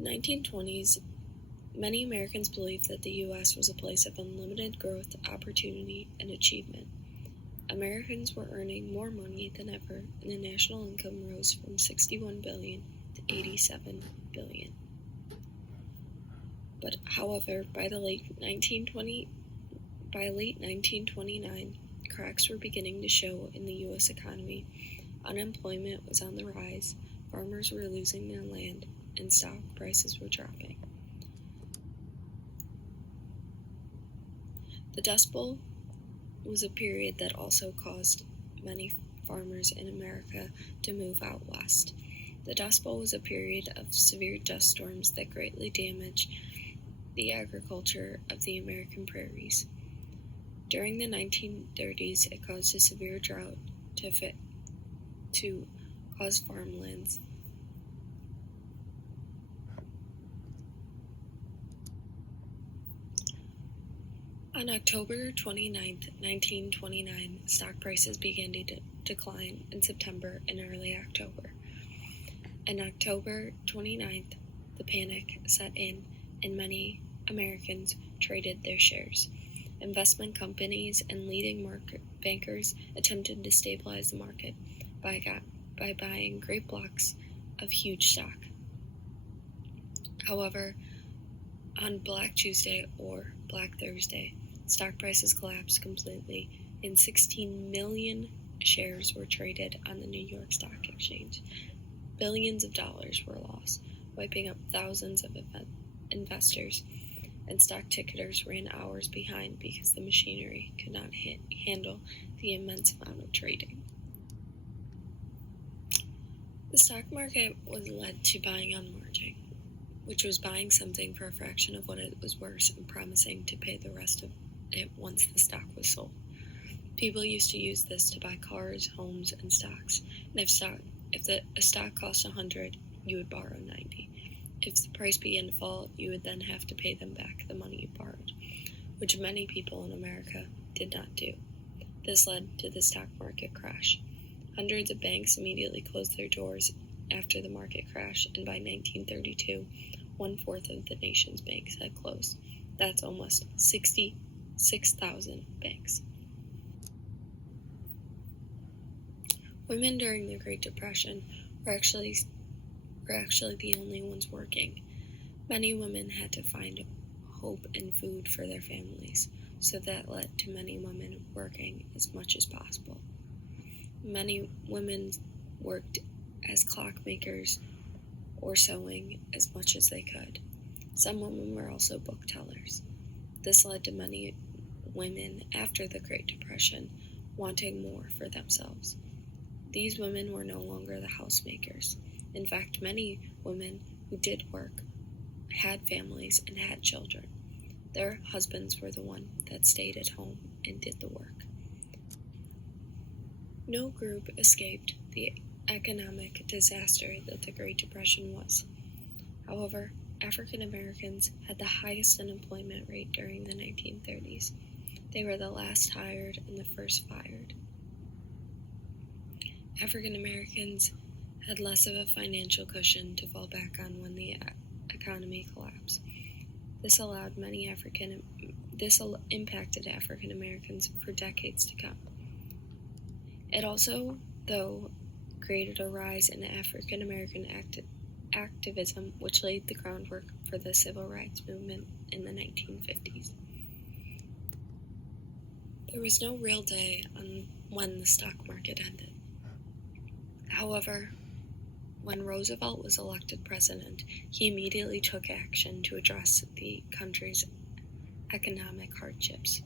The 1920s, many Americans believed that the U.S. was a place of unlimited growth, opportunity, and achievement. Americans were earning more money than ever, and the national income rose from $61 billion to $87 billion. But, however, by late 1929, cracks were beginning to show in the U.S. economy. Unemployment was on the rise, farmers were losing their land, and stock prices were dropping. The Dust Bowl was a period that also caused many farmers in America to move out west. The Dust Bowl was a period of severe dust storms that greatly damaged the agriculture of the American prairies. During the 1930s, it caused a severe drought to cause farmlands. On October 29, 1929, stock prices began to decline in September and early October. On October 29th, the panic set in, and many Americans traded their shares. Investment companies and leading market bankers attempted to stabilize the market by buying great blocks of huge stock. However, on Black Tuesday or Black Thursday, stock prices collapsed completely, and 16 million shares were traded on the New York Stock Exchange. Billions of dollars were lost, wiping out thousands of investors, and stock ticketers ran hours behind because the machinery could not handle the immense amount of trading. The stock market was led to buying on margin, which was buying something for a fraction of what it was worth and promising to pay the rest of it once the stock was sold. People used to use this to buy cars, homes, and stocks. And if a stock cost 100, you would borrow 90. If the price began to fall, you would then have to pay them back the money you borrowed, which many people in America did not do. This led to the stock market crash. Hundreds of banks immediately closed their doors after the market crash, and by 1932, 1/4 of the nation's banks had closed. That's almost 66,000 banks. Women during the Great Depression were actually the only ones working. Many women had to find hope and food for their families, so that led to many women working as much as possible. Many women worked as clockmakers or sewing as much as they could. Some women were also book tellers. This led to many women after the Great Depression wanting more for themselves. These women were no longer the housemakers. In fact, many women who did work had families and had children. Their husbands were the one that stayed at home and did the work. No group escaped the economic disaster that the Great Depression was. However, African Americans had the highest unemployment rate during the 1930s. They were the last hired and the first fired. African Americans had less of a financial cushion to fall back on when the economy collapsed. This impacted African Americans for decades to come. It also, though, created a rise in African American activism, which laid the groundwork for the civil rights movement in the 1950s. There was no real day on when the stock market ended. However, when Roosevelt was elected president, he immediately took action to address the country's economic hardships.